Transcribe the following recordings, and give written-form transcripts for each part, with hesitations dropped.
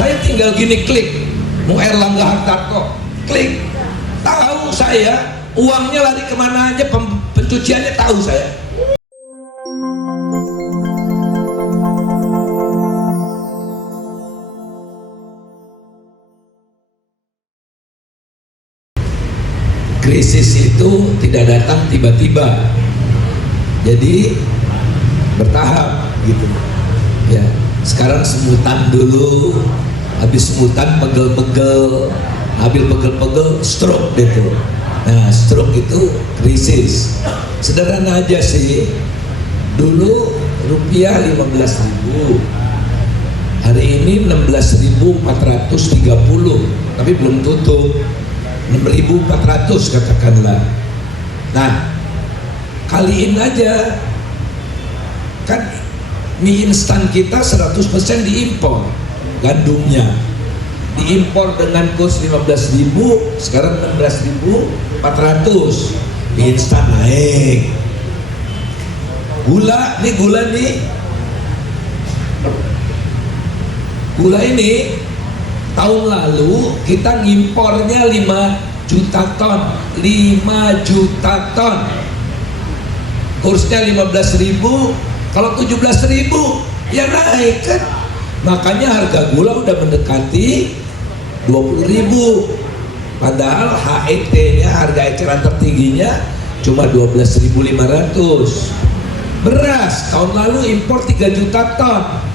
Saya tinggal gini klik, mau Erlangga Hartarto, klik, tahu saya uangnya lari kemana aja, pencuciannya tahu saya. Krisis itu tidak datang tiba-tiba, jadi bertahap gitu ya. Sekarang semutan dulu, habis semutan pegel-pegel, habis pegel-pegel stroke gitu. Nah, stroke itu krisis. Sederhana aja sih. Dulu rupiah 15.000, hari ini 16.430, tapi belum tutup, 6.400 katakanlah. Nah, kaliin aja, kan mie instan kita 100% diimpor, gandumnya diimpor dengan kurs 15.000, sekarang 16.400, mie instan naik. Gula ini tahun lalu kita ngimpornya 5 juta ton, 5 juta ton, kursnya 15.000, kalau 17.000 ya naik kan. Makanya harga gula udah mendekati 20.000, padahal HET nya, harga eceran tertingginya cuma 12.500. Beras tahun lalu impor 3 juta ton,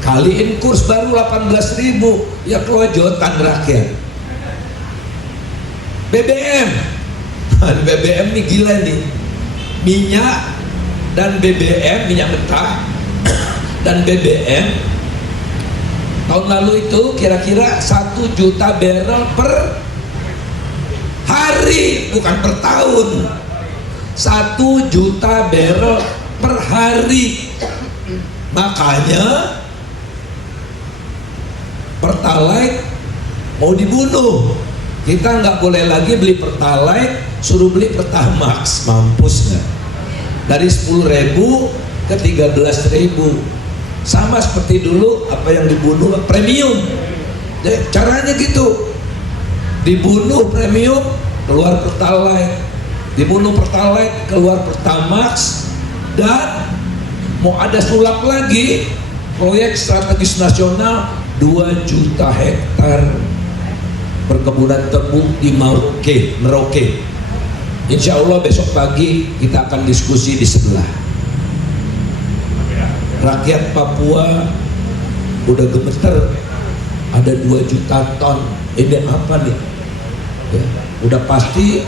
kaliin kurs baru 18.000, ya kelojotan rakyat. BBM BBM nih gila nih, minyak dan BBM, minyak mentah dan BBM tahun lalu itu kira-kira 1 juta barrel per hari, bukan per tahun. 1 juta barrel per hari. Makanya Pertalite mau dibunuh. Kita nggak boleh lagi beli Pertalite, suruh beli Pertamax. Mampus nggak? Dari 10.000 ke 13.000, sama seperti dulu apa yang dibunuh premium. Jadi, caranya gitu, dibunuh premium keluar Pertalite, dibunuh Pertalite keluar Pertamax, dan mau ada sulap lagi proyek strategis nasional 2 juta hektar perkebunan tebu di Merauke. Insya Allah besok pagi kita akan diskusi di sebelah. Rakyat Papua udah gemeter, ada 2 juta ton. Ini apa nih? Ya, udah pasti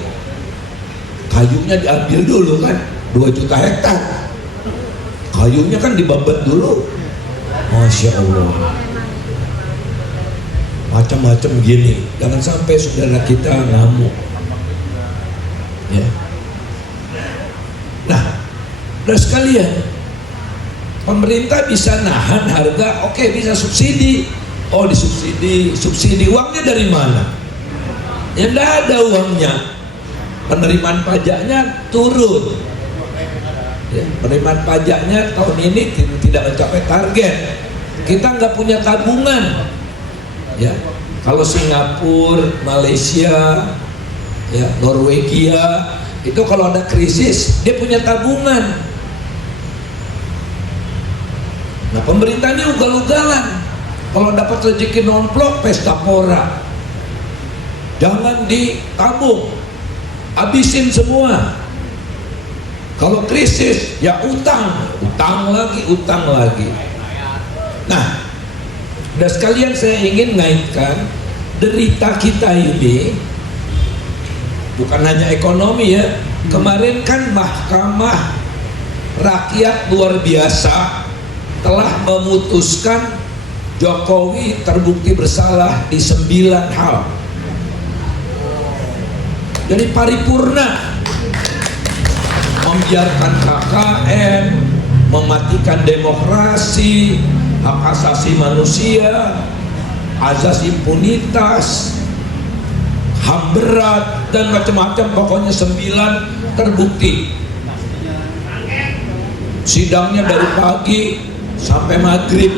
kayunya diambil dulu kan, 2 juta hektar. Kayunya kan dibabat dulu. Masya Allah, macam-macam gini. Jangan sampai saudara kita ngamuk ya. Nah, udah sekalian, pemerintah bisa nahan harga, oke, bisa subsidi. Oh, disubsidi, subsidi, uangnya dari mana? Ya enggak ada uangnya. Penerimaan pajaknya turun ya, penerimaan pajaknya tahun ini tidak mencapai target. Kita nggak punya tabungan ya. Kalau Singapura, Malaysia ya, Norwegia itu kalau ada krisis dia punya tabungan. Nah, pemerintah ini ugal-ugalan. Kalau dapat rezeki nomplok, pesta pora. Jangan ditabung, habisin semua. Kalau krisis ya utang lagi. Nah, dan sekalian saya ingin ngaitkan derita kita ini bukan hanya ekonomi ya. Kemarin kan Mahkamah Rakyat luar biasa telah memutuskan Jokowi terbukti bersalah di 9 hal. Jadi paripurna, membiarkan KKN, mematikan demokrasi, hak asasi manusia, azas impunitas, HAM berat, dan macam-macam, pokoknya 9 terbukti. Sidangnya dari pagi sampai maghrib,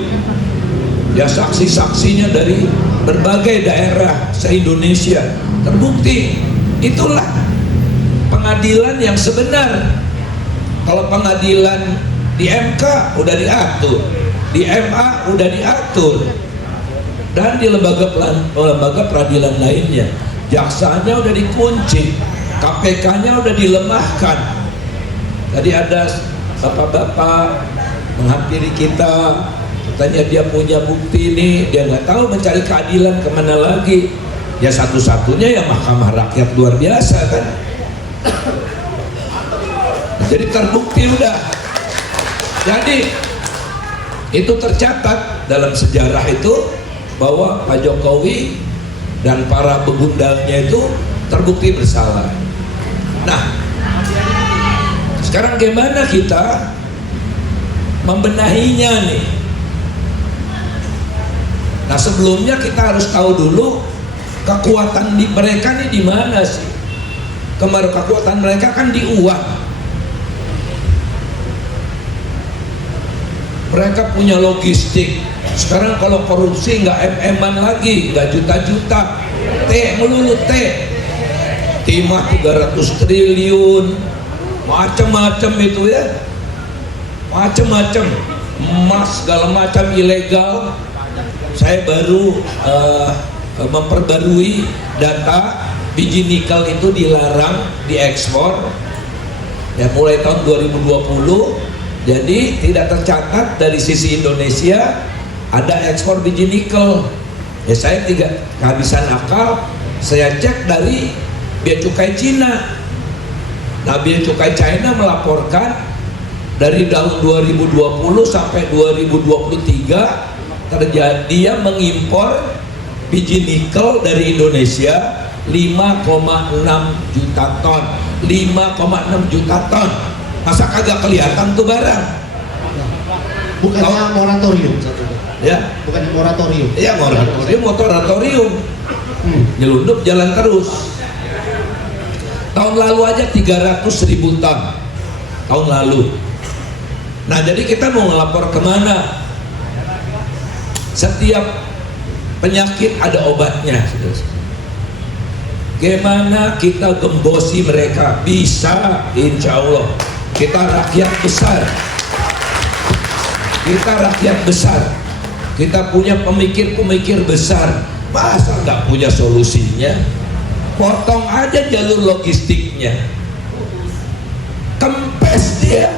Ya saksi-saksinya dari berbagai daerah se-Indonesia terbukti. Itulah pengadilan yang sebenar. Kalau pengadilan di MK udah diatur, di MA udah diatur, dan di lembaga peradilan lainnya jaksanya udah dikunci, KPK-nya udah dilemahkan. Tadi ada bapak-bapak menghampiri kita, katanya dia punya bukti ini, dia nggak tahu mencari keadilan kemana lagi. Ya satu-satunya ya Mahkamah Rakyat luar biasa kan. Jadi terbukti udah. Jadi itu tercatat dalam sejarah itu bahwa Pak Jokowi dan para begundalnya itu terbukti bersalah. Nah, sekarang gimana kita membenahinya nih? Nah, sebelumnya kita harus tahu dulu kekuatan di mereka nih di mana sih? Kemarin kekuatan mereka kan di uang. Mereka punya logistik. Sekarang kalau korupsi nggak MM-an lagi, nggak juta-juta, melulu timah 300 triliun, macam-macam itu ya, macam-macam, emas segala macam ilegal. Saya baru memperbarui data biji nikel itu dilarang diekspor ya mulai tahun 2020. Jadi tidak tercatat dari sisi Indonesia ada ekspor biji nikel. Ya saya tidak kehabisan akal, saya cek dari Bea Cukai Cina. Nah, Bea Cukai China melaporkan dari tahun 2020 sampai 2023 terjadi dia mengimpor biji nikel dari Indonesia 5,6 juta ton. 5,6 juta ton. Masa kagak kelihatan tuh barang? Bukannya moratorium satu? Ya. Bukan moratorium? Iya moratorium. Nyelundup jalan terus. Tahun lalu aja 300.000 ton. Tahun lalu. Nah jadi kita mau ngelapor kemana? Setiap penyakit ada obatnya. Gimana kita gembosi mereka? Bisa, insya Allah. Kita rakyat besar. Kita punya pemikir-pemikir besar. Masa nggak punya solusinya? Potong aja jalur logistiknya. Kempes dia.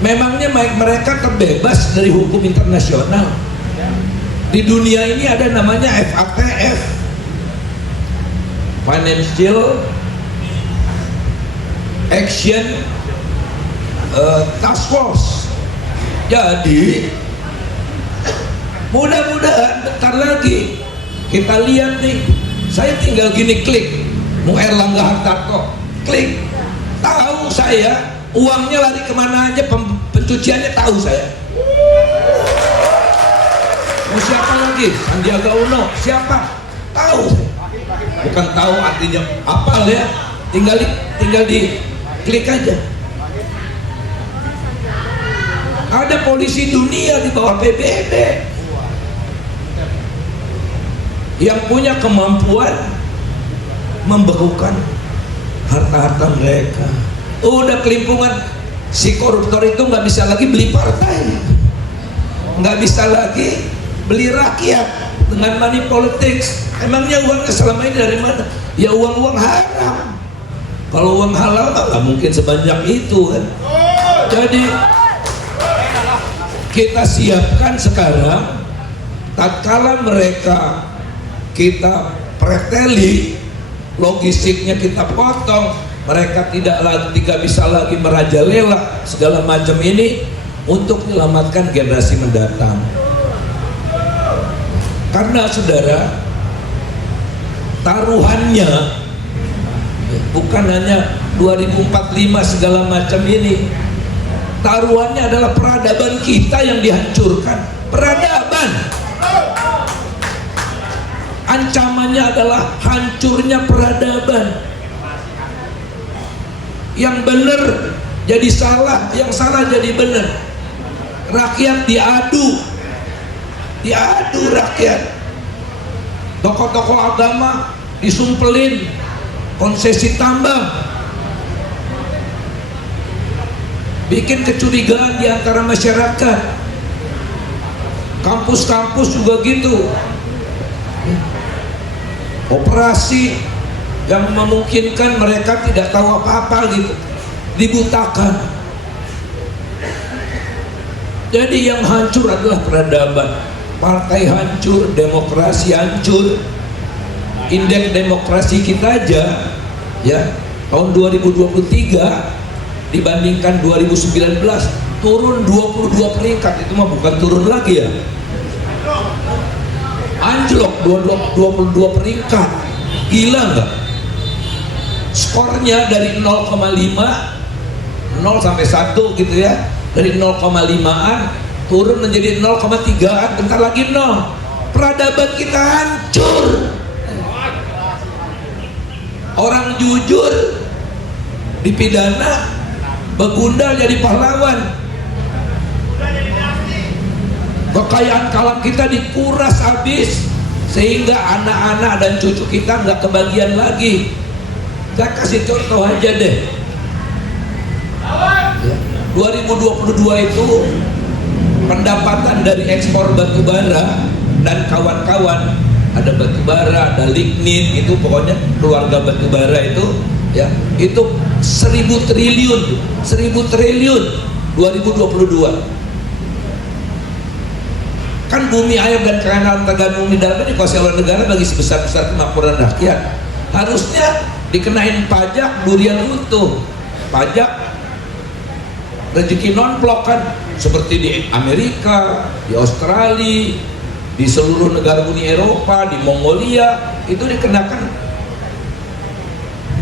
Memangnya mereka terbebas dari hukum internasional? Di dunia ini ada namanya FATF, Financial Action Task Force. Jadi mudah-mudahan bentar lagi kita lihat nih, saya tinggal gini klik, mau Erlangga Hartarto, klik, tahu saya uangnya lari kemana aja, pencuciannya tahu saya. Mau siapa lagi? Sandiaga Uno, siapa? Tahu saya. Bukan tahu artinya apal ya, tinggal di klik aja. Ada polisi dunia di bawah PBB yang punya kemampuan membekukan harta-harta mereka. Udah kelimpungan, si koruptor itu nggak bisa lagi beli partai, nggak bisa lagi beli rakyat dengan money politics. Emangnya uangnya selama ini dari mana? Ya uang-uang haram. Kalau uang halal nggak mungkin sebanyak itu kan. Jadi kita siapkan sekarang, tatkala mereka kita preteli, logistiknya kita potong, mereka tidak bisa lagi merajalela segala macam ini untuk menyelamatkan generasi mendatang. Karena saudara, taruhannya bukan hanya 2045 segala macam ini, taruhannya adalah peradaban kita yang dihancurkan. Peradaban, ancamannya adalah hancurnya peradaban. Yang benar jadi salah, yang salah jadi benar. rakyat diadu rakyat. Tokoh-tokoh agama disumpelin, konsesi tambang, bikin kecurigaan di antara masyarakat. Kampus-kampus juga gitu, operasi yang memungkinkan mereka tidak tahu apa-apa gitu, dibutakan. Jadi yang hancur adalah peradaban. Partai hancur, demokrasi hancur. Indeks demokrasi kita aja ya tahun 2023 dibandingkan 2019 turun 22 peringkat. Itu mah bukan turun lagi ya, anjlok 22 peringkat. Gila nggak? Skornya dari 0,5 0 sampai 1 gitu ya, dari 0,5an turun menjadi 0,3an, bentar lagi 0. Peradaban kita hancur. Orang jujur dipidana, begundal jadi pahlawan. Kekayaan alam kita dikuras habis, sehingga anak-anak dan cucu kita nggak kebagian lagi. Saya kasih contoh aja deh. 2022 itu pendapatan dari ekspor batu bara dan kawan-kawan, ada batu bara, ada lignin, itu pokoknya keluarga batu bara itu ya, itu 1000 triliun 2022. Kan bumi, air, dan kekayaan tergantung di dalamnya dikuasai oleh negara bagi sebesar-besar kemakmuran rakyat. Harusnya dikenain pajak durian runtuh, pajak rezeki non-blok kan, seperti di Amerika, di Australia, di seluruh negara Uni Eropa, di Mongolia, itu dikenakan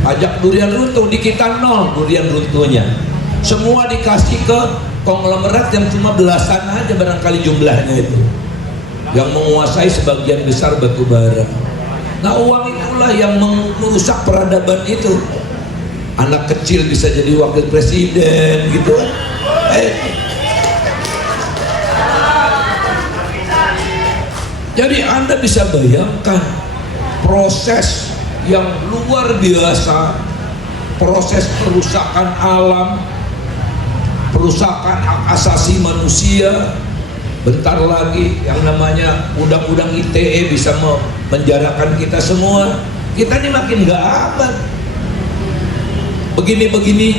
pajak durian runtuh. Di kita nol durian runtuhnya, semua dikasih ke konglomerat yang cuma belasan aja barangkali jumlahnya itu, yang menguasai sebagian besar batu bara. Nah, uang itulah yang merusak peradaban itu. Anak kecil bisa jadi wakil presiden gitu kan. Jadi Anda bisa bayangkan proses yang luar biasa, proses perusakan alam, perusakan hak asasi manusia. Bentar lagi yang namanya undang-undang ITE bisa menjarakan kita semua. Kita ini makin gak aman. Begini-begini,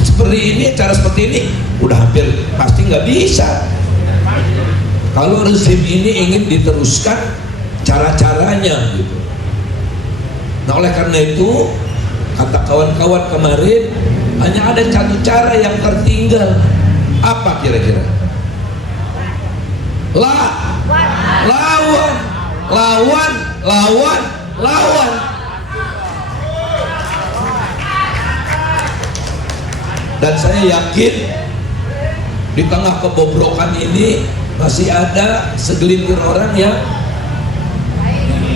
seperti ini, cara seperti ini udah hampir pasti nggak bisa. Kalau rezim ini ingin diteruskan cara-caranya gitu. Nah, oleh karena itu kata kawan-kawan kemarin, hanya ada satu cara yang tertinggal. Apa kira-kira? Lawan. Dan saya yakin di tengah kebobrokan ini masih ada segelintir orang yang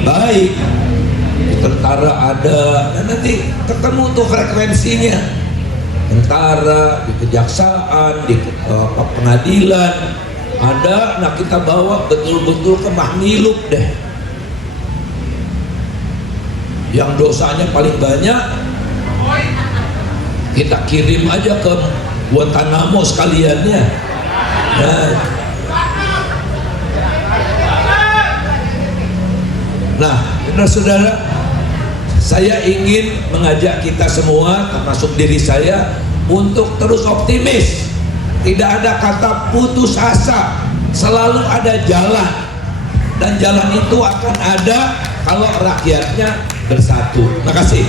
baik. Di tentara ada, dan nanti ketemu tuh frekuensinya. Tentara, di kejaksaan, di pengadilan ada. Nah, kita bawa betul-betul ke Mahmiluk deh, yang dosanya paling banyak kita kirim aja ke Guantanamo sekaliannya. Nah, saudara-saudara, saya ingin mengajak kita semua, termasuk diri saya, untuk terus optimis. Tidak ada kata putus asa, selalu ada jalan, dan jalan itu akan ada kalau rakyatnya bersatu. Terima kasih.